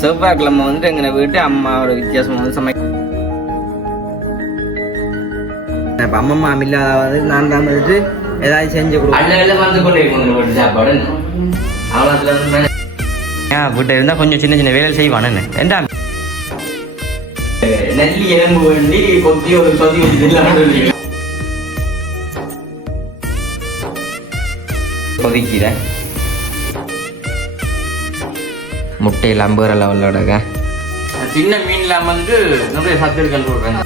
செவ்வாய்க்கிழமை வந்துட்டு எங்களை வீட்டு அம்மா ஒரு வித்தியாசம் வந்து சமை இப்போ அம்மா மாமி இல்லாத நான் தான் வந்துட்டு ஏதாவது செஞ்சு கொடுப்பேன். வந்து கொண்டு சாப்பாடு அவ்வளோத்துல வந்து ஏன் வீட்டை இருந்தால் கொஞ்சம் சின்ன சின்ன வேலை செய்வானே ஏண்டா? நெல்லி எலும்பு வேண்டி கொத்தி ஒரு சொதி கொதிக்கிறேன் முட்டையில் ஐம்பது லெவலோடங்க சின்ன மீன்ல வந்து நிறைய சத்துக்கள் சொல்றேன்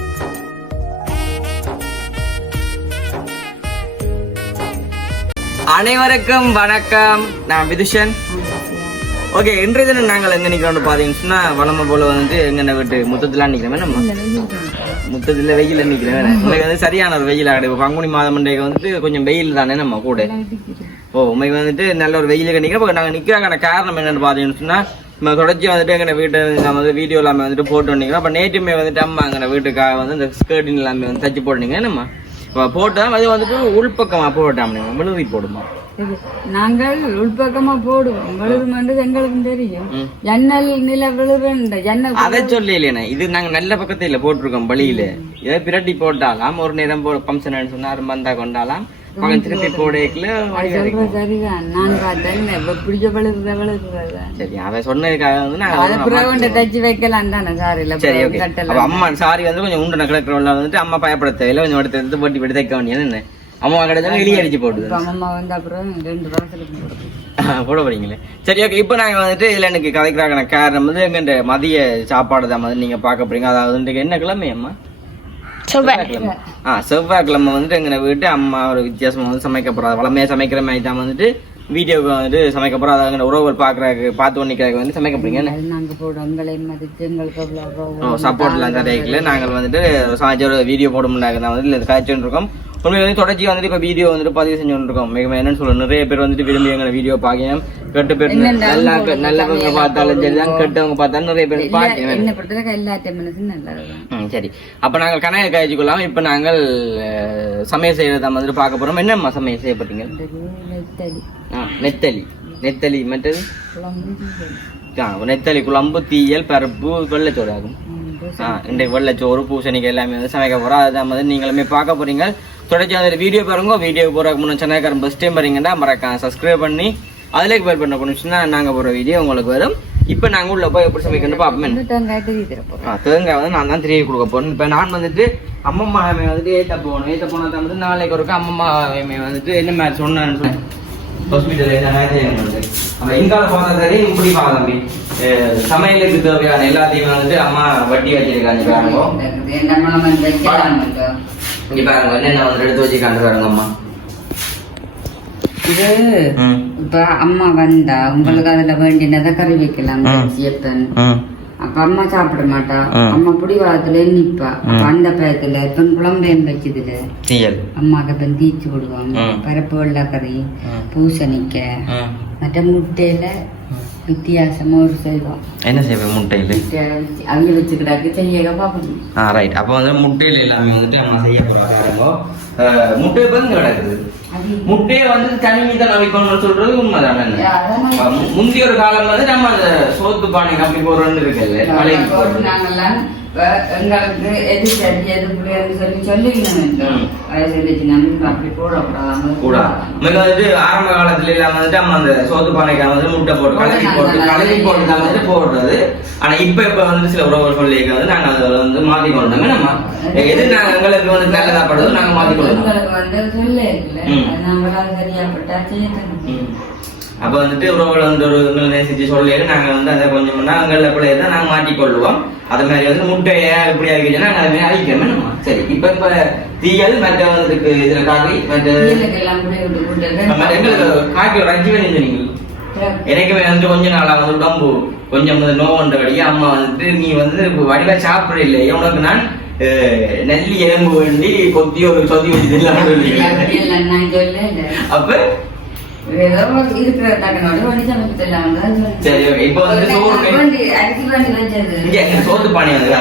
அனைவருக்கும் வணக்கம். நான் விதுஷன். ஓகே இன்றைய தினம் நாங்கள் எங்கே நிற்கிறோம்னு பார்த்தீங்கன்னு வளமை போல வந்துட்டு எங்கே வீட்டு முத்தத்தில் நிற்கிறோம் நம்ம முத்தத்தில் வெயில நிற்கிறேன் உங்களுக்கு வந்து சரியான ஒரு வெயில் ஆகிடு பங்குனி மாதம் இன்றைக்கு வந்துட்டு கொஞ்சம் வெயில் தானே நம்ம கூட. ஓ உண்மைக்கு வந்துட்டு நல்ல ஒரு வெயிலுக்கு நிற்கிறோம் இப்போ நாங்கள் நிற்கிறாங்க காரணம் என்னன்னு பார்த்தீங்கன்னு சொன்னால் நம்ம தொடர்ச்சி வந்துட்டு எங்கள் வீட்டு நம்ம வந்து வீடியோ எல்லாமே வந்துட்டு போட்டு வந்தீங்கன்னா அப்போ நேற்றுமே வந்துட்டு அம்மா எங்கள் வீட்டுக்காக வந்து இந்த ஸ்கர்டின் எல்லாமே வந்து தச்சு போட்டீங்க. நம்ம இப்போ போட்டோம் அது வந்துட்டு உள்பக்கமாக போட்டோம் நீங்கள் விழுதி போடுமா நாங்கள் உள்பக்கமா போடுவோம். விழுதுமென்று எங்களுக்கும் தெரியும். ஜன்னல் நில விழுதுன்ற ஜன்னல் அதை சொல்லலைண்ணே இது நாங்க நல்ல பக்கத்துல போட்டிருக்கோம் வழியில. இதை பிரட்டி போட்டாலாம் ஒரு நேரம் பம்சன் சொன்னா மந்தா கொண்டாலாம். பக்கம் திருப்பி சொல்றது சரிதான். நான் பார்த்தேன். பிடிச்ச விழுதுறத சரி அவன் சொன்னதுக்காக வந்து அதை பிறகு தச்சு வைக்கலாம் தானே சாரில சரி ஓகே அம்மா சாரி வந்து கொஞ்சம் உண்டன கிடக்கிறவங்கள வந்துட்டு அம்மா பயப்பட தேவையில்ல. கொஞ்சம் எடுத்து எடுத்து போட்டி போட்டு தைக்க வேண்டியது என்ன அம்மா கிடைச்சா வெளியே அடிச்சு இப்ப அம்மா வந்து அப்புறம் ரெண்டு போடுது போட போறீங்களே. சரி ஓகே இப்போ நாங்க வந்துட்டு இதுல எனக்கு கதைக்கிறாங்க. காரணம் வந்து எங்க மதிய சாப்பாடு தான் வந்து நீங்க பார்க்க போறீங்க. அதாவது என்ன கிழமை அம்மா? செவ்வாய்க்கிழமை. ஆ செவ்வாய்க்கிழமை வந்துட்டு எங்க வீட்டு அம்மா ஒரு வித்தியாசமா வந்து சமைக்க போறா. வளமையா சமைக்கிற மாதிரி தான் வந்துட்டு வீடியோக்கு வந்துட்டு சமைக்க போறோம் அதாவது எங்க உறவுகள் பாக்குறதுக்கு பார்த்து ஒன்னிக்கிறதுக்கு வந்து சமைக்க போறீங்க. அது நாங்க போடுவோம் எங்களை மதிச்சு எங்களுக்கு சப்போர்ட்லாம் தரையில நாங்கள் வந்துட்டு சமைச்ச ஒரு வீடியோ போட முடியாது தான் வந்து இல்லை காய்ச்சிட்டு இருக்கோம். உண்மையில வந்து தொடர்ச்சி வந்துட்டு இப்போ வீடியோ வந்துட்டு பதிவு செஞ்சுட்டு இருக்கோம் மிக என்னன்னு சொல்ல நிறைய பேர் வந்துட்டு விரும்பி எங்களை வீடியோ பார்க்கணும் கெட்ட பேர் நல்லா நல்லவங்க பார்த்தாலும் சரிதான் கெட்டவங்க பார்த்தாலும் நிறைய பேர் பார்க்கணும் சரி அப்போ நாங்கள் கணக்கு காய்ச்சிக்கொள்ளாம இப்போ நாங்கள் சமையல் செய்யறத வந்துட்டு பார்க்க போறோம் என்னம்மா சமையல் செய்ய போறீங்க இன்றைக்கு நெத்தலி நெத்தலி மற்றது நெத்தலி குழம்பு தீயல் பருப்பு வெள்ளைச்சோறு ஆகும் இன்றைக்கு வெள்ளைச்சோறு பூசணிக்காய் எல்லாமே வந்து சமைக்க போறோம் அதுதான் வந்து நீங்களுமே பார்க்க போறீங்க தொடர்ச்சி அந்த வீடியோ பாருங்க. வீடியோ போறதுக்கு முன்னாடி சேனல்காரன் ஃபஸ்ட் டைம் வரீங்கன்னா மறக்காம சப்ஸ்கிரைப் பண்ணி அதிலே பேர் பண்ண போனுச்சுன்னா நாங்க போற வீடியோ உங்களுக்கு வரும். இப்போ நாங்க உள்ள போய் எப்படி சமைக்கணும் பார்ப்போம் தேங்காய் திருவி வந்து நான் தான் திரும்பி கொடுக்க போறேன். இப்போ நான் வந்துட்டு அம்மம்மா அம்மையை வந்துட்டு ஏத்த போகணும். ஏத்த போனா தான் வந்து நாளைக்கு ஒருக்க அம்மம்மா வந்துட்டு என்ன மாதிரி சொன்னான்னு சொல்லி. ஹாஸ்பிட்டல் நம்ம இங்கால பார்த்தா சரி இப்படி தம்பி. சமையலுக்கு தேவையான எல்லாத்தையும் வந்துட்டு அம்மா வட்டி வச்சிருக்காங்க பாருங்க. இங்க பாருங்க என்னென்ன வந்து எடுத்து வச்சிருக்காங்க பாருங்க அம்மா. இது இப்ப அம்மா வந்தா உங்களுக்கு அதுல வேண்டினதை கறி வைக்கலாம் ம். அப்ப அம்மா சாப்பிட மாட்டா. அம்மா புடிவாரத்துல நிப்பா. அந்த பயத்துல இப்ப குழம்பையும் வச்சதுல தீயல் அம்மாக்கு இப்ப தீச்சு விடுவாங்க. பருப்பு வெள்ளக்கறி ம். மற்ற முட்டையில வித்தியாசமா ஒரு செய்வோம் என்ன செய்வேன் முட்டையில்? அவங்க வச்சுக்கிறாங்க செய்ய பார்க்கணும் ஆ ரைட் அப்போ வந்து முட்டையில் எல்லாமே வந்துட்டு நம்ம செய்ய போகிறோம் முட்டை பங்கு கிடக்குது? முட்டையை வந்து தனி தான் நவிக்கணும்னு சொல்றது உண்மைதான்? முந்தைய ஒரு காலம் வந்து நம்ம அந்த சோத்து பானை கப்பி போடுறோம்னு இருக்குல்ல? எங்களுக்கு எது சரி எது புரியாது சொல்லி சொல்லிக்கணும் நம்ம அப்படி போடக்கூடாது. கூட மிக வந்துட்டு ஆரம்ப காலத்துல எல்லாம் வந்துட்டு நம்ம அந்த சோத்து பானைக்காக வந்து முட்டை போட்டு கலக்கி போட்டு கலக்கி போட்டு தான் வந்துட்டு போடுறது. ஆனா இப்ப இப்ப வந்து சில உறவுகள் சொல்லி வந்து நாங்க அதை வந்து மாத்தி கொண்டோம். நம்ம எது நாங்க எங்களுக்கு வந்து நல்லதா படுதோ நாங்க மாத்தி கொண்டோம். எங்களுக்கு வந்து சொல்ல இருக்குல்ல ம். அது நாங்களாம் சரியாப்பட்டா செய்யணும் ம். அப்ப வந்துட்டு உறவுகள் வந்து ஒரு எங்களை நேசிச்சு சொல்லி நாங்க வந்து அதை கொஞ்சம் எங்களை பிள்ளைய தான் நாங்க மாட்டிக்கொள்வோம் அது மாதிரி வந்து முட்டையை இப்படி ஆகிடுச்சுன்னா நாங்க அதுமாதிரி அழிக்கணும் நம்ம சரி இப்ப இப்ப தீயல் மற்ற வந்துருக்கு இதுல காக்கி மற்ற காக்கி ஒரு அஞ்சு வேணும் சொன்னீங்க. எனக்குமே வந்து கொஞ்ச நாளா வந்து உடம்பு கொஞ்சம் வந்து நோவுன்றபடியே அம்மா வந்துட்டு நீ வந்து இப்ப வடிவா சாப்பிட இல்லை. உனக்கு நான் நெல்லி எலும்பு வேண்டி கொத்தி ஒரு சொதி வச்சு அப்ப சோத்து பானை வந்து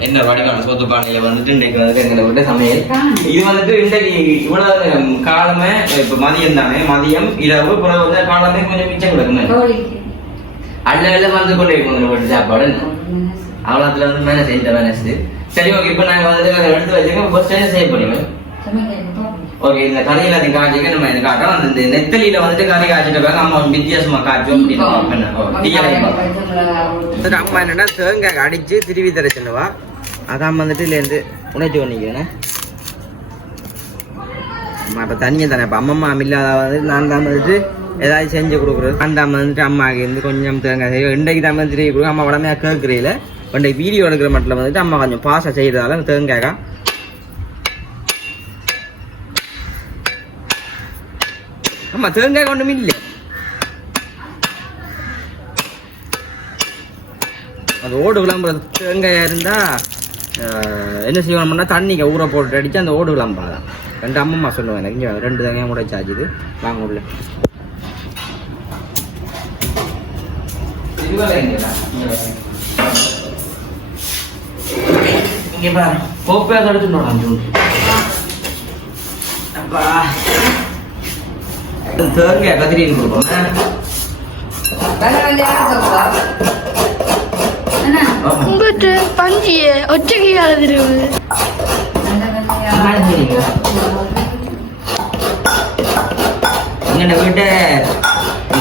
என்ன வடிவான சோத்து பானையில வந்துட்டு இன்னைக்கு வந்துட்டு எங்களை விட்ட சமையல் இது வந்துட்டு இன்றைக்கு இவ்வளவு காலமே இப்ப மதியம் தானே மதியம் இரவு பிறகு வந்து காலமே கொஞ்சம் மிச்சம் கிடக்குமே அல்ல அல்ல வந்து கொண்டு இருக்கோம் வீட்டு சாப்பாடு அவ்வளோத்துல வந்து மேலே செஞ்ச வேலை சரி ஓகே இப்போ நாங்கள் வந்து எடுத்து வச்சுக்கோங்க ஃபர்ஸ்ட் செய்ய போறீங்க ஓகே இந்த கறி எல்லாத்தையும் காய்ச்சிக்க நம்ம இது காட்டுறோம் அந்த இந்த நெத்தலியில வந்துட்டு கறி காய்ச்சிட்டு இருக்காங்க அம்மா வித்தியாசமா காய்ச்சோம் அப்படின்னு அம்மா என்னன்னா தேங்காய் அடிச்சு திருவி தர சொன்னவா அதான் வந்துட்டு இதுலேருந்து உணர்ச்சி பண்ணிக்கிறேன். அம்மா இப்போ தனியாக தானே இப்போ அம்மம்மா இல்லாத வந்து நான் தான் வந்துட்டு ஏதாவது செஞ்சு கொடுக்குறது. அந்த அம்மா வந்துட்டு அம்மாவுக்கு இருந்து கொஞ்சம் தேங்காய் செய்யும் இன்றைக்கு தான் வந்து திருவி கொடுக்கும் அம்மா உடமையாக கேட்குறீல இன்றைக்கு வீடியோ எடுக்கிற மட்டும் வந்துட்டு அம்மா கொஞ்சம் பாசம் செய்கிறதால தேங்காய் அம்மா தேங்காய் ஒன்றும் இல்லை அது ஓடு விளம்புறது தேங்காயாக இருந்தால் என்ன செய்யணும்னா தண்ணிக்கு ஊற போட்டு அடித்து அந்த ஓடு விளம்பாதான் ரெண்டு அம்மம்மா சொல்லுவேன் எனக்கு இங்க ரெண்டு தேங்காய் கூட சாச்சுது வாங்க உள்ள இங்கே பாரு கோப்பையாக தடுத்துட்டோம் அப்பா தேங்காய் கத்திரின்னு கொடுப்போம் உங்கள்கிட்ட பஞ்சிய எங்கள்ட வீட்டை?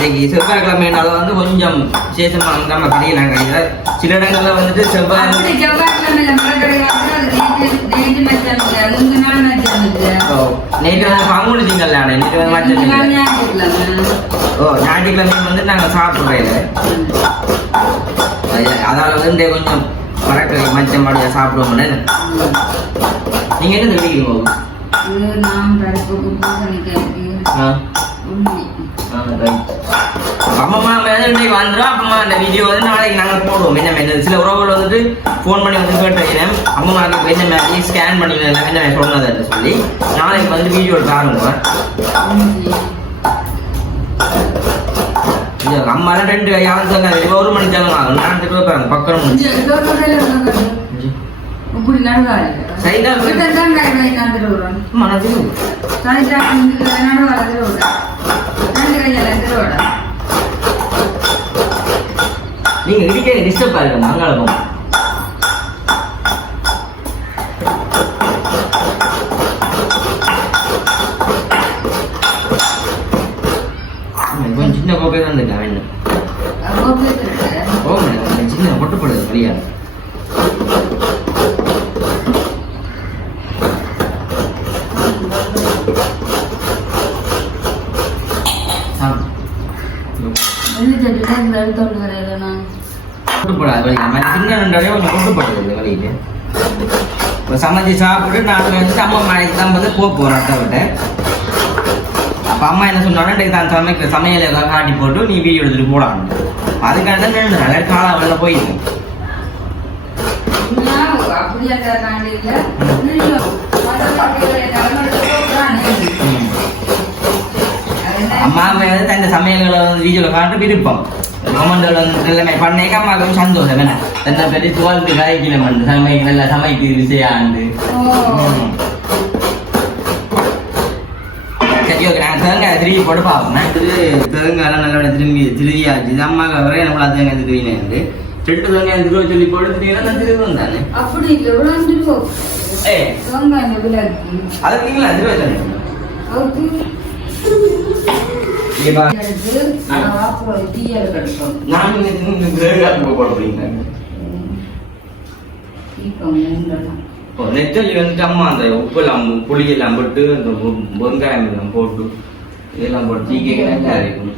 இன்னைக்கு செவ்வாய்க்கிழமைனால வந்து கொஞ்சம் விசேஷமா நம்ம நாங்கள் கிடையாது சில இடங்கள்ல வந்துட்டு செவ்வாய் நேற்று இல்லை. இல்லை. வந்து பங்குனி திங்கள் நேற்று வந்து மற்ற ஓ ஞாயிற்றுக்கிழமை வந்து நாங்கள் சாப்பிட்றோம் அதால வந்து கொஞ்சம் மரக்கறி மச்சம் மாடியாக சாப்பிடுவோம்னு. நீங்க என்ன தெரிவிக்கிறீங்க இது ஆ. அம்மா இன்னைக்கு வந்துடும் அப்பமா இந்த வீடியோ வந்து நாளைக்கு நாங்கள் போடுவோம் என்ன மாதிரி சில உறவுகள் வந்துட்டு ஃபோன் பண்ணி வந்து கேட்டேன் அம்மா என்ன மாதிரி ஸ்கேன் பண்ணி என்ன மாதிரி சொன்னதை சொல்லி நாளைக்கு வந்து வீடியோ காணுங்க உண்ணி அம்மா ரெண்டு யாரும் ஒரு மணி ஆகும் நான் கேட்கறாங்க பக்கம் இப்படி நடுவாரு தான் கடை காந்துருவோம் மனது கடைசியா நடுவாரு திருவிழா ரெண்டு கையில திருவிழா நீங்க இடிக்க டிஸ்டர்ப் ஆயிருக்க மங்களம் சின்ன கோப்பை தான் இருக்கா வேணும் ஓ மேடம் சின்ன ஒட்டப்படுது சரியா வெள்ளிச்சட்டில இந்த எடுத்தோண்டு வரையில நான் சின்ன ரெண்டாவே கொஞ்சம் ஒட்டுப்படுது வழியில இப்போ சமைச்சு சாப்பிட்டு நான் வந்து அம்மா மழைக்கு தான் வந்து போக போகிறேன் அத்தை விட்ட அப்போ அம்மா என்ன சொன்னாலும் இன்றைக்கு தான் சமைக்கிற சமையல் காட்டி போட்டு நீ வீடியோ எடுத்துட்டு போடான்னு. அதுக்காக தான் நின்று நல்லா காலா வெளில என்ன? அம்மா தன் சமையல்களை வந்து வீடியோவில் காட்டு விருப்பம். அம்மாவுக்கு வந்து சந்தோஷம் என்ன தன்னை பற்றி துவாழ்த்து காய்க்கல வந்து சமைக்க நல்லா சமைக்கு விஷயாண்டு ஓ. சரி ஓகே நாங்கள் தேங்காய் திரும்பி போட்டு பார்ப்போம் தேங்காயெல்லாம் நல்லா திரும்பி திருவியாச்சு இது அம்மாவுக்கு வர எனக்கு தேங்காய் திருவினேன் ரெண்டு தேங்காய் திருவ சொல்லி போட்டு திருவினா நான் திருவி வந்தானே அப்படி இல்ல தேங்காய் விலைக்கு. அதுக்கு நீங்களா திருவ சொன்னீங்க நெத்தலி வந்துட்டு அம்மா அந்த உப்பு எல்லாம் புளி எல்லாம் போட்டு அந்த வெங்காயம் எல்லாம் போட்டு இதெல்லாம் போட்டு தீக்க நல்லா இருக்கும்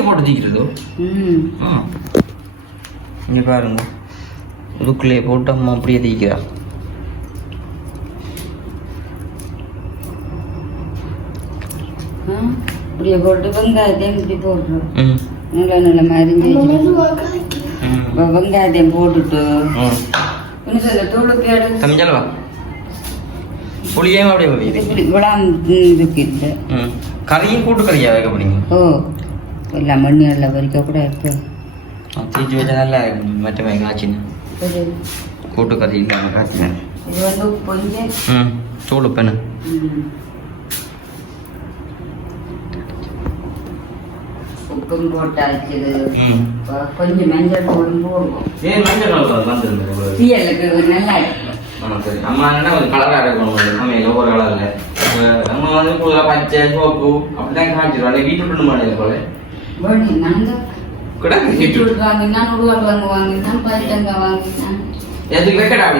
போட்டு தீக்கிறது? இங்கே பாருங்க. இதுக்குள்ளேயே போட்டு அம்மா அப்படியே தீக்கிறா இப்படியே போட்டு வெங்காயத்தையும் இப்படி போட்டுரும் ம். நல்ல நல்ல மருந்து வெங்காயத்தையும் போட்டுட்டு. ம் இன்னும் சொல்ல தூளுக்கு எடு. தமிழ் வா. புளியும் அப்படியே இப்படி விழாம் இதுக்கு இல்லை கறியும் கூட்டு கறியா வைக்க போறீங்க? ஓ எல்லாம் மண்ணியில் வரிக்க கூட இருக்கு தீச்சு வச்சா நல்லா இருக்கும். மற்ற காய்ச்சின்னு இது கூட்டு கறி இல்லாமல் காய்ச்சினேன் இது வந்து கொஞ்சம் ம் சூடு பெண்ணு. உப்பும் போட்டாச்சு ம். கொஞ்சம் மஞ்சள் போடும் போடுவோம். ஏன் மஞ்சள் கலர் வந்துருங்க தீயலுக்கு நல்லா இருக்கும் அம்மா என்ன ஒரு கலராக இருக்கணும் சமையல் ஒவ்வொரு கலரில் அம்மா வந்து பச்சை சோப்பு அப்படிதான் காய்ச்சிடுவாங்க வீட்டு போல. நாங்கள் எடுத்துக்கலாம்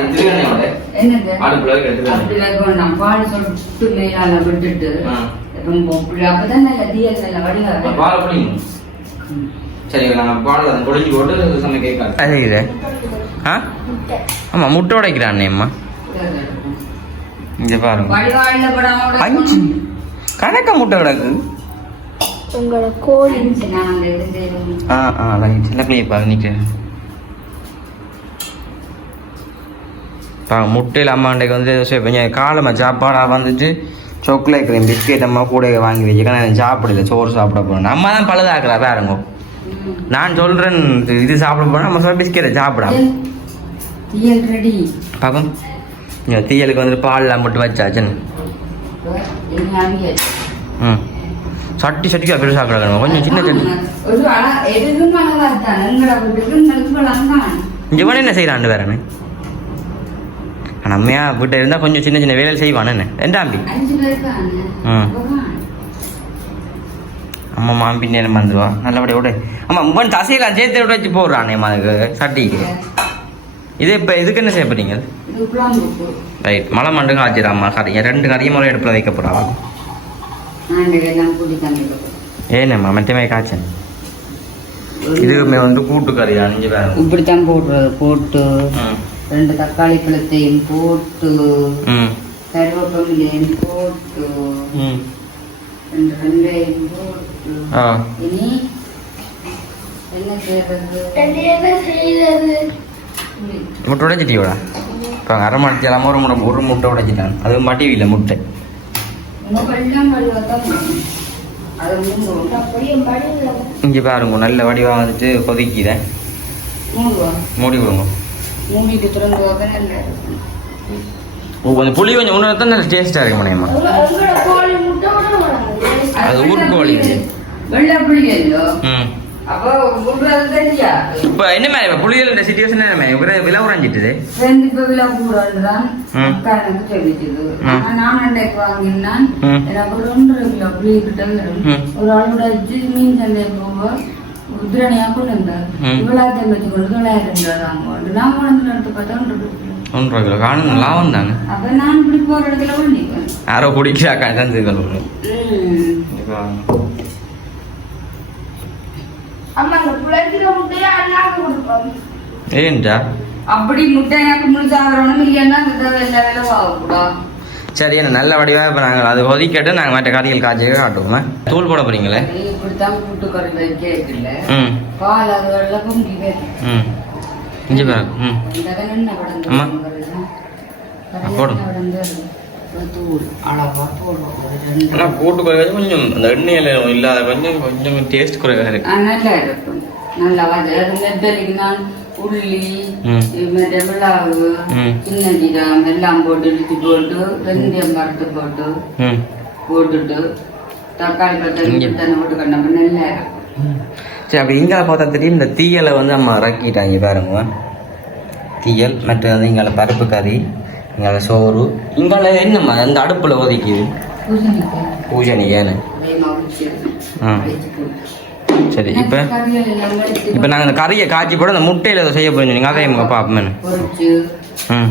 பால் மேலால விட்டுட்டு. ரொம்ப அப்பதான் நல்ல பால் சரி நான் பால் அதை போட்டு கேட்காது அது ஆ? ஆமாம் முட்டை உடைக்கிறான் அம்மா. இங்கே பாருங்க. அஞ்சு. கணக்க முட்டை கிடக்கு உங்களோட கோழி ஆ ஆ ரைட் இல்லை நிற்கிறேன் பா முட்டையில் அம்மாண்டைக்கு வந்து கொஞ்சம் காலமாக சாப்பாடாக வந்துட்டு சாக்லேட் கிரீம் பிஸ்கெட் அம்மா கூட வாங்கி வச்சுக்க நான் சாப்பிடல சோறு சாப்பிட போகிறேன் அம்மா தான் பழுதாக்குறா பாருங்க. நான் சொல்கிறேன் இது சாப்பிட போனால் நம்ம சொல்ல பிஸ்கெட்டை சாப்பிடாம இங்க தீயலுக்கு வந்து பால்லாம் மட்டும் வச்சாச்சுன்னு. ம். சட்டி சட்டிக்கா பெருசாக கிடக்கணும். கொஞ்சம் சின்ன இவன் என்ன செய்கிறான் வேறனே நம்மையா வீட்டை இருந்தால் கொஞ்சம் சின்ன சின்ன வேலை செய்வான் என்ன? ரெண்டாம்பி ம். அம்மா மாம்பி நேரம் வந்துவா நல்லபடியா விடு. அம்மா உன் தசையெல்லாம் சேர்த்து உடைச்சு போடுறானேம்மா அதுக்கு சட்டிக்கு. இது இப்போ இதுக்கு என்ன செய்ய போறீங்க? இது குழம்புக்கு ரைட். மலை மண்டுங்க ஆச்சிடாம்மா கறிங்க ரெண்டு கறியும் முறை அடுப்பில் வைக்க போகிறா ஆண்டு எல்லாம் கூட்டி தந்துட்டு ஏனம்மா மட்டுமே காய்ச்சல். இதுவுமே வந்து கூட்டு கறி அஞ்சு பேர். இப்படித்தான் போடுறது போட்டு ரெண்டு தக்காளி பழத்தையும் போட்டு ம். கருவேப்பிலையும் போட்டு ம். ரெண்டு வெங்காயம் போட்டு. ஆ. இனி என்ன செய்யறது? செய்யறது? முட்டை உடைச்சிட்டியோடா இப்போ அரை மணிக்கு இல்லாமல் ஒரு முட்டை ஒரு முட்டை உடைச்சிட்டான் அதுவும் மட்டிவில்லை முட்டை. இங்கே பாருங்க நல்ல வடிவாக வந்துட்டு கொதிக்கிறேன் மூடி விடுங்க. மூடிட்டு திறந்து ஓ கொஞ்சம் புளி கொஞ்சம் உணவு தான் நல்ல டேஸ்ட்டாக இருக்கு மனையம்மா கோழி வராது. அது ஊர்கோழி இது. வெள்ளை புளி ம். இப்போ என்ன மாதிரி புளியல் இந்த சுச்சுவேஷன் என்ன மாதிரி? விலை உறைஞ்சிட்டுது ரெண்டு இப்போ விலை கூடதான். அக்கா எனக்கு. ஆனா நான் அன்றைக்கு வாங்கினான். எனக்கு ரெண்டு கிலோ புளி கிட்ட. ஒரு ஆளோட அஜி மீன் சந்தை போக உதிரணியா கொண்டு வந்தார். இவ்வளவு வச்சு கொண்டு நான் பார்த்தா ஒன்று கிலோ ஒன்றரை கிலோ காணும் லாபம் தாங்க அப்ப நான் இப்படி போற இடத்துல ஒண்டிப்பேன் யாரோ குடிக்கிறாக்கா தான் தெரியும் இப்போ அம்மா அந்த புழைக்கிற முட்டையை அண்ணாக்கு கொடுப்பாங்க ஏன்டா அப்படி முட்டை எனக்கு இல்லைன்னா வேலை சரி என்ன நல்ல வடிவாக இப்போ நாங்கள் அது ஒதுக்கிட்டு நாங்கள் மற்ற கறிகள் காய்ச்சி காட்டுவோமே? தூள் போட போறீங்களே? இப்படித்தான் கூட்டு கறி வைக்கல. ம். பால் அது வெள்ளம் பொங்கி ம். இங்கே பாரு ம். இந்த என்ன ஆனால் கூட்டு குறைவாக கொஞ்சம் அந்த எண்ணெயில் இல்லாத கொஞ்சம் கொஞ்சம் டேஸ்ட் குறைவாக இருக்கு. நல்லா இருக்கும். நல்லா நான் உள்ளி மிளகு. சின்ன ஜீரகம் எல்லாம் போட்டு இழுத்து போட்டு வெந்தயம் வறுத்து போட்டு போட்டுட்டு தக்காளி இங்க. தண்ணி போட்டு கண்டப்ப நல்லா இருக்கும். சரி அப்படி இங்கே பார்த்தா தெரியும் இந்த தீயலை வந்து நம்ம இறக்கிட்டாங்க பாருங்க. தீயல் மற்ற வந்து பருப்பு கறி. இங்கே சோறு. இங்கே என்னம்மா? அந்த அடுப்பில் ஒதுக்கிது உரிச்சு ம். சரி இப்போ? இப்போ நாங்கள் இந்த கறியை காய்ச்சி போட அந்த முட்டையில் ஏதோ செய்ய போயிருந்தோம் நீங்கள் அதையும் பார்ப்போம் பொரிச்சு ம்.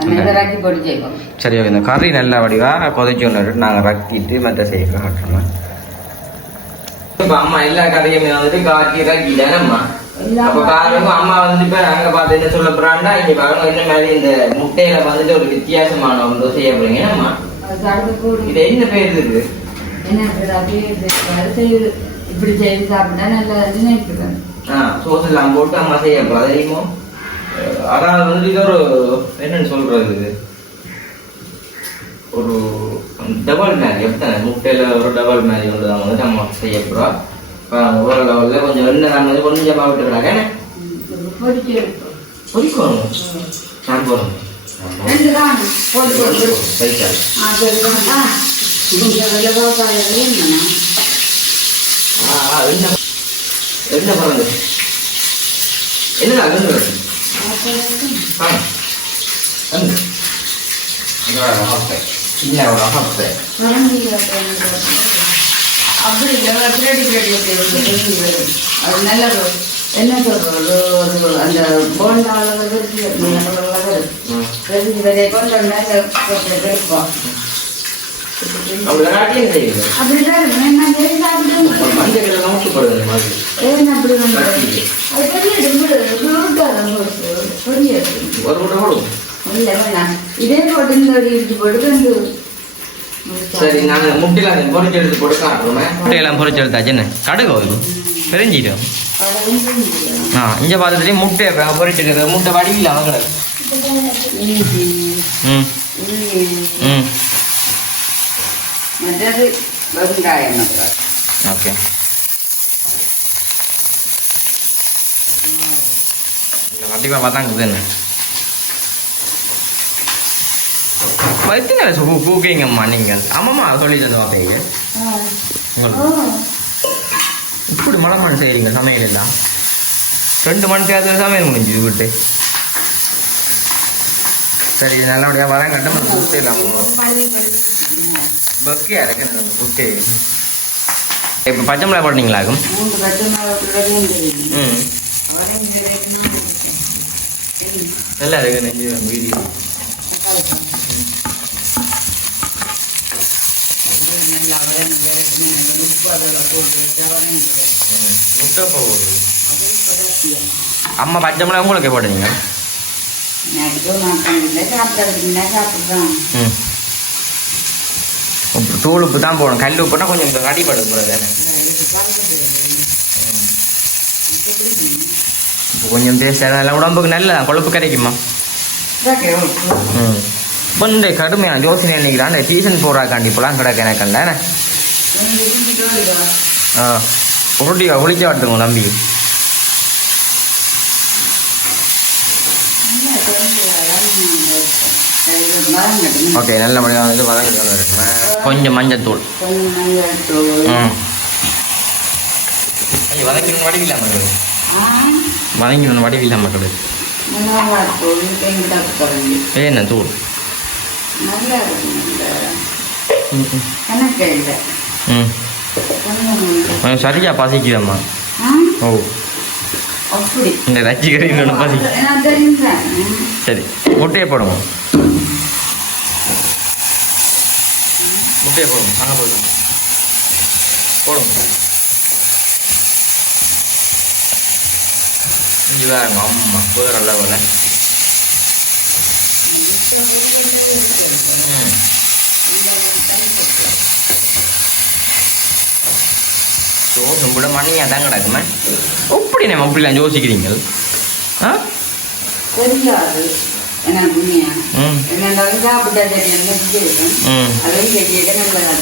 அந்த சரி ஓகே. இந்த கறி நல்ல வடிவாக கொதிச்சு ஒன்று நாங்கள் ரக்கிட்டு மற்ற செய்ய காட்டுறோம் இப்போ அம்மா எல்லா கறியுமே வந்துட்டு காய்ச்சி ரக்கிட்டானம்மா அப்போ பாருங்க அம்மா வந்துட்டு இப்போ அங்கே பார்த்து என்ன சொல்ல போறாங்கன்னா இங்கே பாருங்க என்ன மாதிரி இந்த முட்டையில வந்துட்டு ஒரு வித்தியாசமான ஒன்று செய்ய போறீங்க. அம்மா இது என்ன பேர் இருக்கு இப்படி செய்து சாப்பிட்டா நல்லா நினைக்கிறேன். ஆ சோஸ் எல்லாம் போட்டு அம்மா செய்ய தெரியுமோ அதாவது வந்து இது ஒரு என்னன்னு சொல்றது? இது ஒரு டபுள் மேரி எத்தனை முட்டையில ஒரு டபுள் மேரி வந்து நம்ம வந்து நம்ம செய்ய போறோம் ஒரு லெவலில் கொஞ்சம் எண்ணெய் நான் வந்து கொஞ்சமாக விட்டுக்கிறாங்க பொரிக்கணும் நான் போகிறேன் வெள்ளை என்ன? ஆ என்ன என்ன இல்லை அப்படி இல்லை பிரெடி பிரெடி அது நல்ல என்ன சொல்றது? ஒரு அந்த போண்டாவில் இதே போட்டு இந்த இடிச்சு போட்டு சரி நாங்கள் முட்டையெல்லாம் பொறிச்சு எடுத்து காட்டுறோமே. முட்டையெல்லாம் பொறிச்சு எடுத்தாச்சு. என்ன? கடுகு இது. தெரிஞ்சிட்டோம் ஆ இங்கே பார்த்துட்டு முட்டை பொறிச்சு எடுக்கிறது. முட்டை வடிவில் இஞ்சி ம். ம். ஓகே. கண்டிப்பாக பார்த்தாங்க என்ன? பைத்தியங்க குக்கிங் அம்மா? நீங்கள் ஆமாம்மா சொல்லி தந்து உங்களுக்கு இப்படி மழை மழை செய்கிறீங்க சமையல் எல்லாம். ரெண்டு மணி தேர்தல் சமையல் முடிஞ்சுது விட்டு சரி நல்லபடியாக வரேன் கட்ட கொடுத்துடலாம் பக்கியா இருக்கு. புட்டு இப்போ பச்சை மிளகா போட்டீங்களாக்கும் மூன்று பச்சை மிளகாய் தெரியும் ம். நல்லா இருக்கு நெஞ்சு வீடியோ நல்லா முட்டை அம்மா பச்சை மிளகா உங்களுக்கு உப்பு தூள் உப்பு தான் போடணும். கல் உப்புனா கொஞ்சம் கடிப்படும் போகிறது கொஞ்சம் டேஸ்ட் அதெல்லாம் உடம்புக்கு நல்லதான் கொழுப்பு கிடைக்குமா? ம். இந்த கடுமையான யோசனை நினைக்கிறான் இந்த சீசன் போடுறாக்காண்டி இப்போலாம் கிடக்க எனக்கு கண்டேன். ஆ உருட்டி ஒழிக்க வாட்டுங்க தம்பி. ஓகே நல்ல மழையாக வந்து வதங்க கொஞ்சம் மஞ்சத்தூள். ம். வதங்கின வடிவில்லாம இருக்குது வதங்கின வடிவில்லாம இருக்குது என்ன தூள்? ம் ம். ம். கொஞ்சம் சரியா பசிக்குதம்மா. ஓ. அப்படி. இந்த ரச்சி கறி இன்னொன்று பசி சரி முட்டையை போடுவோம் முட்டையை போடுவோம் அங்கே போடுவோம் போடுவோம் இங்கே வேறுங்க அம்மா வேற லெவல ம் சோசம் கூட மணியாக தான் கிடக்குமே. எப்படி நம்ம அப்படிலாம் யோசிக்கிறீங்க? ஆ? தெரியாது.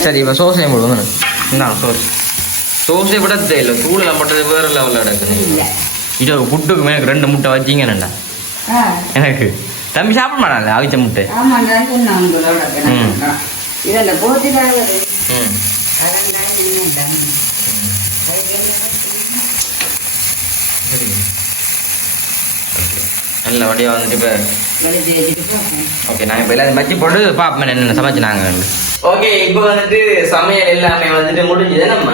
சரி இப்போ சோசையை போடுவோம் இந்தா சோஸ் சோஸை விட தெரியல. தூளெல்லாம் போட்டது வேற லெவலில் நடக்குது இல்லை இது புட்டுக்கு எனக்கு ரெண்டு முட்டை வச்சிங்கண்ணா ஆ. எனக்கு? தம்பி சாப்பிட மாட்டான்ல அவிச்ச முட்டை நல்ல வடியாக வந்துட்டு இப்போ ஓகே நாங்கள் இப்போ எல்லாத்தையும் வச்சு போட்டு பார்ப்போம் என்னென்ன சமைச்சு நாங்கள் ஓகே இப்போ வந்துட்டு சமையல் எல்லாமே வந்துட்டு முடிஞ்சுது. நம்ம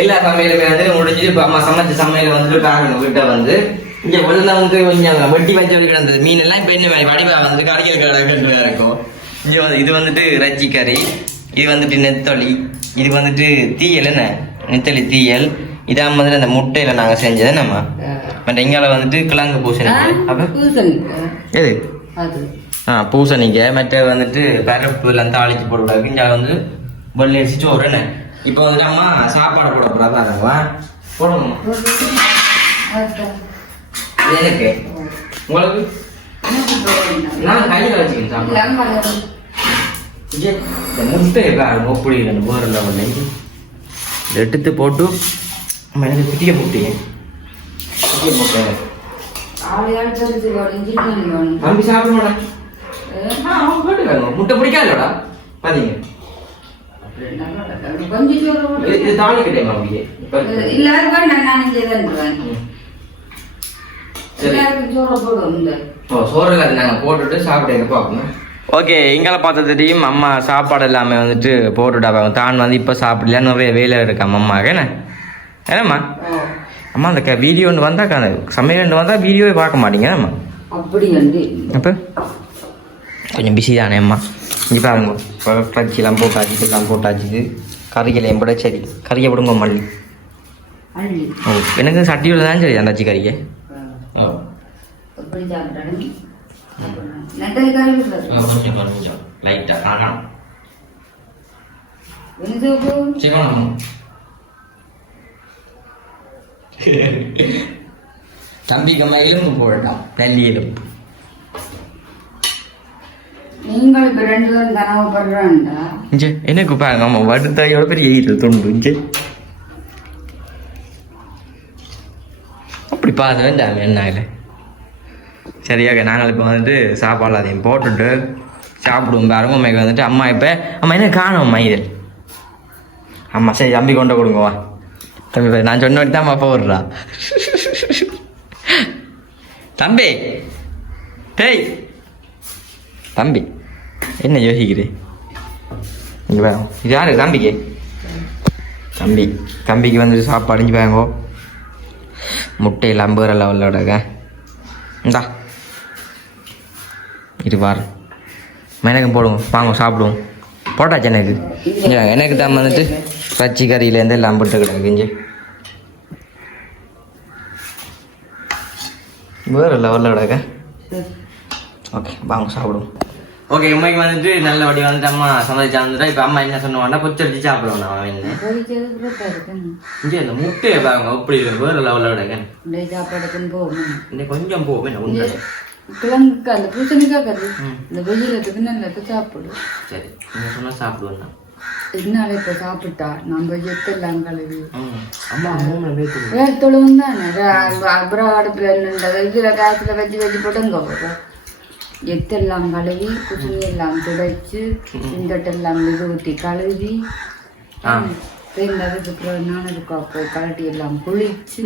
எல்லா சமையலுமே வந்துட்டு முடிஞ்சுது. இப்போ அம்மா சமைச்ச சமையல் வந்துட்டு பாருங்க கிட்ட வந்து. இங்கே உள்ள வந்து கொஞ்சம் வெட்டி வச்ச கிடந்தது. மீன் எல்லாம் இப்போ என்ன வடிவா வந்துட்டு கடைகள் கிடக்குன்றதா இருக்கும் இங்கே வந்து இது வந்துட்டு இறைச்சி கறி இது வந்துட்டு நெத்தொலி இது வந்துட்டு தீயல் என்ன? நெத்தொலி தீயல். இதான் வந்துட்டு அந்த முட்டையில நாங்கள் செஞ்சது நம்ம பட் எங்கால வந்துட்டு கிழங்கு அப்போ? எது? ஆ பூசணிக்காய். மற்ற வந்துட்டு பரப்பு எல்லாம் தாளிச்சு போட்டு இங்கே வந்து வெள்ளை அரிசி சோறு என்ன? இப்போ வந்துட்டு அம்மா சாப்பாடு போட போறாங்க போடுங்கம்மா. இது எனக்கு உங்களுக்கு. நான் கையில் வச்சுக்கேன் இல்ல, சாப்பிட அம்மா அதை- விஜய், இந்த முட்டை பாருங்க எப்படி வேறு லெவலில் இதை எடுத்து போட்டு எனக்கு பிடிக்க போட்டீங்க. பிடிக்க போட்டேன் ஆளையாள் பெருசு வேணும், சிக்கன் வேணும். தம்பி சாப்பிட மாட்டேன் அஹ், ஆ அவன் போட்டுக்காங்க முட்டை பிடிக்காதோடா. பாத்தீங்க? இது- தாலி கிடையாது இல்ல, அது வேண்டாம், நான் இங்கே தான் இருக்கிறேன். ம். சரி எல்லாருக்கும் சோறு அது நாங்கள் போட்டுட்டு சாப்பிட்டு பார்க்கணும் ஓகே எங்களை பார்த்த தெரியும். அம்மா சாப்பாடு எல்லாமே வந்துட்டு போட்டுட்டாங்க. தான் வந்து இப்போ சாப்பிடல நிறைய வேலை இருக்கு அம்மா என்ன? என்னம்மா? அம்மா அந்த க வீடியோ ஒன்று வந்தாக்கா அந்த சமையல் ஒன்று வந்தால் வீடியோவே பார்க்க மாட்டீங்க அம்மா அப்படி வந்து அப்போ? கொஞ்சம் பிஸி தானே அம்மா. இங்கே பாருங்க. பச்சிலாம் போட்டாச்சு இதெல்லாம் போட்டாச்சு. கறிகள் போட சரி. கறியை விடுங்க மல்லி. எனக்கு சட்டியோட தான் சரி அந்தாச்சி கறியை. எலும்பு போடலாம் நல்லி எலும்பு. நீங்கள் ரெண்டு பேரும் கனவு படுறான்டா இங்கே எனக்கு பாருங்க அம்மா வடுத்தாயோட பெரிய துண்டு இப்போ அப்படி பார்த்து வேண்டாம் என்ன இல்லை சரியாக நாங்கள் இப்போ வந்துட்டு சாப்பாடு அதையும் போட்டுட்டு சாப்பிடுவோம். பாருங்க அம்மைக்கு வந்துட்டு அம்மா இப்போ அம்மா என்ன காணும் அம்மா இது அம்மா சரி தம்பி கொண்டு கொடுங்க வா. தம்பி நான் சொன்ன தான் அம்மா போடுறா. தம்பி டேய். தம்பி என்ன யோசிக்கிறே? இங்கே வேணும் இது யாரு? தம்பிக்கு? தம்பி தம்பிக்கு வந்துட்டு சாப்பாடு அடிஞ்சு வாங்கோ முட்டையில் ஐம்பது லெவலோடங்க இந்தா. இது பாரு. எனக்கு போடுங்க வாங்க சாப்பிடுவோம். போட்டாச்சு எனக்கு இங்க எனக்கு தான் வந்துட்டு பச்சை கறியிலேருந்து எல்லாம் போட்டு கிடக்கு இஞ்சி வேறு லெவலில் கிடக்க. ஓகே வாங்க சாப்பிடுவோம். ஓகே அம்மாக்கு வந்துட்டு நல்லபடி வந்துட்டு அம்மா சமைச்சா வந்துட்டா இப்போ அம்மா என்ன சொன்னாங்கன்னா பொச்சடிச்சு சாப்பிடுவோம் நான் என்ன இந்த முட்டையை பாருங்க அப்படி இருக்கு? வேறு லெவலில் சாப்பாடுக்குன்னு இன்னும் கொஞ்சம் போகும் என்ன உண்மை கிழங்குக்கு அந்த பூசணிக்காய் கறி இந்த வெயிலத்துக்கு நல்லது சாப்பிடு. சரி நீங்கள் சொன்னால் சாப்பிடுவேன் நான். இதனால இப்ப சாப்பிட்டா? நம்ம எத்தெல்லாம் கழுவி? வேறு தொழுவும் தானே? அப்புறம் அடுப்பில் என்னன்றது இதில் காய்ச்சல வச்சு வச்சு போட்டுங்க போகிறோம் எத்தெல்லாம் கழுவி குசுமி எல்லாம் துடைச்சு சிந்தட்டெல்லாம் ஊற்றி கழுவி. கழட்டி எல்லாம் குளிச்சு.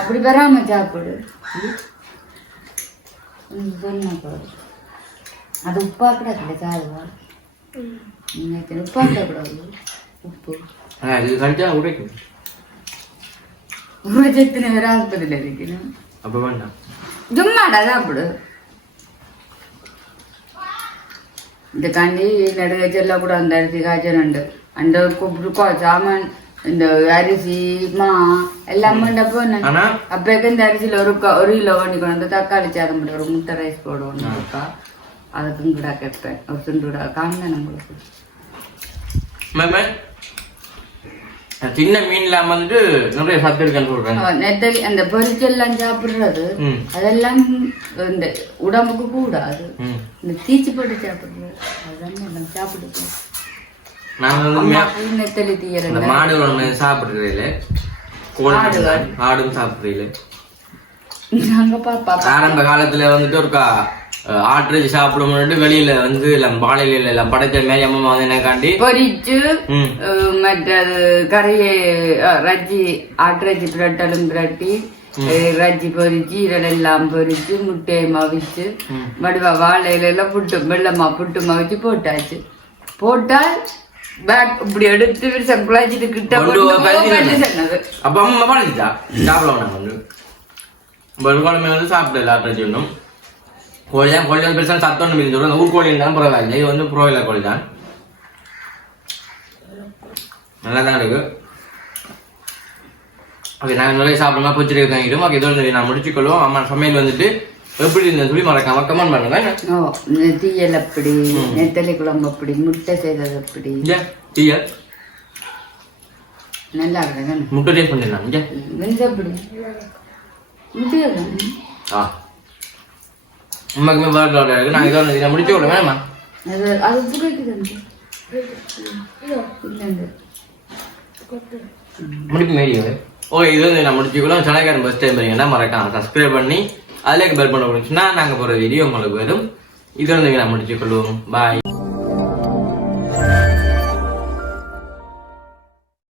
அப்படி வராம சாப்பிடு. அது உப்பா சாதுவா இன்னைக்கு உப்பா கிடக்கூடாது உப்பு. எத்தனை பேர் ஆஸ்பத்திரியில் இருக்கணும். அப்போ வேண்டாம். சும்மாடா சாப்பிடு. இந்த காண்டி நடுக செல்லக்கூட அந்த அரிசி காய்ச்சலுண்டு அந்த கூப்பிட்டு சாமான் இந்த அரிசி மா எல்லாம் பண்ணப்போ அப்போக்கு இந்த அரிசியில் ஒரு ஒரு கிலோ வண்டி கொண்டு வந்து தக்காளி சாதம் போட்டு ஒரு முட்டை ரைஸ் போடுவோம் அக்கா அதுக்கும் கூட கேட்பேன். ஒரு துண்டு கூட காமினா நம்மளுக்கு மேம். சின்ன மீன்ல வந்துட்டு நிறைய சத்து இருக்குன்னு சொல்றாங்க அவன் நெத்தலி அந்த பொரிச்செல்லாம் சாப்பிடுறது அதெல்லாம் இந்த உடம்புக்கு கூடாது. இந்த தீச்சு போட்டு சாப்பிடுறது அதான் எல்லாம் சாப்பிடுது நாங்கள் நெத்தலி மாடுகள் ஒன்று சாப்பிடுறீங்களே கோழி. ஆடும் சாப்பிடுறீங்களே நாங்க பாப்பா ஆரம்ப காலத்துல வந்துட்டு ஒரு ஆட்டுறச்சி சாப்பிடும்போது வெளியில வந்து எல்லாம் வாழையில எல்லாம் படைச்ச மாதிரி அம்மா வந்து என்னக்காண்டி பொரிச்சு மற்றது அஹ், ரஜ்ஜி ஆட்டுறச்சி பிரட்டலும் பிரட்டி ரஜ்ஜி பொரிச்சு இதெல்லாம் பொரிச்சு முட்டையை மவிச்சு ம். வடிவா வாழையில எல்லாம் புட்டு வெள்ளமா புட்டு மவிச்சு போட்டாச்சு. போட்டால் பேக் இப்படி எடுத்து குழாச்சிட்டு கிட்ட அப்ப அம்மா பழகிட்டா சாப்பிட வேணாம் வந்து வந்து சாப்பிடல ஆட்டுறச்சி ஒன்றும். கோழி தான் கோழி வந்து பெருசாக சத்தம் மீன் சொல்லுவோம் ஊர் கோழி இருந்தாலும் பரவாயில்ல இது வந்து புரோயில கோழி தான் நல்லா தான் இருக்கு. ஓகே நாங்கள் நிறைய சாப்பிடலாம் பொச்சிட்டு தங்கிடும் ஓகே இதோட நான் முடிச்சுக்கொள்வோம். அம்மா சமையல் வந்துட்டு எப்படி இருந்தது சொல்லி மறக்காம கமெண்ட் பண்ணுங்க. தீயல் அப்படி நெத்தலி குழம்பு அப்படி முட்டை செய்தது அப்படி. டீயா நல்லா இருக்குங்க முட்டை டேஸ்ட் பண்ணிடலாம். வெந்த அப்படி முட்டையா ஆ. உண்மைக்குமே பரோட்டா இருக்கு நாங்கள் இதோட இதை முடிச்சு விடுவோம் வேணுமா அது முடிப்பு மீடியம் ஓகே இது வந்து நான் முடிச்சுக்கலாம் சனக்காரன் பஸ் டைம் பண்ணீங்கன்னா மறக்காம சப்ஸ்கிரைப் பண்ணி அதிலே பெல் பண்ண முடிச்சுன்னா நாங்கள் போகிற வீடியோ உங்களுக்கு வரும் இது வந்து நான் முடிச்சுக்கொள்வோம் பாய்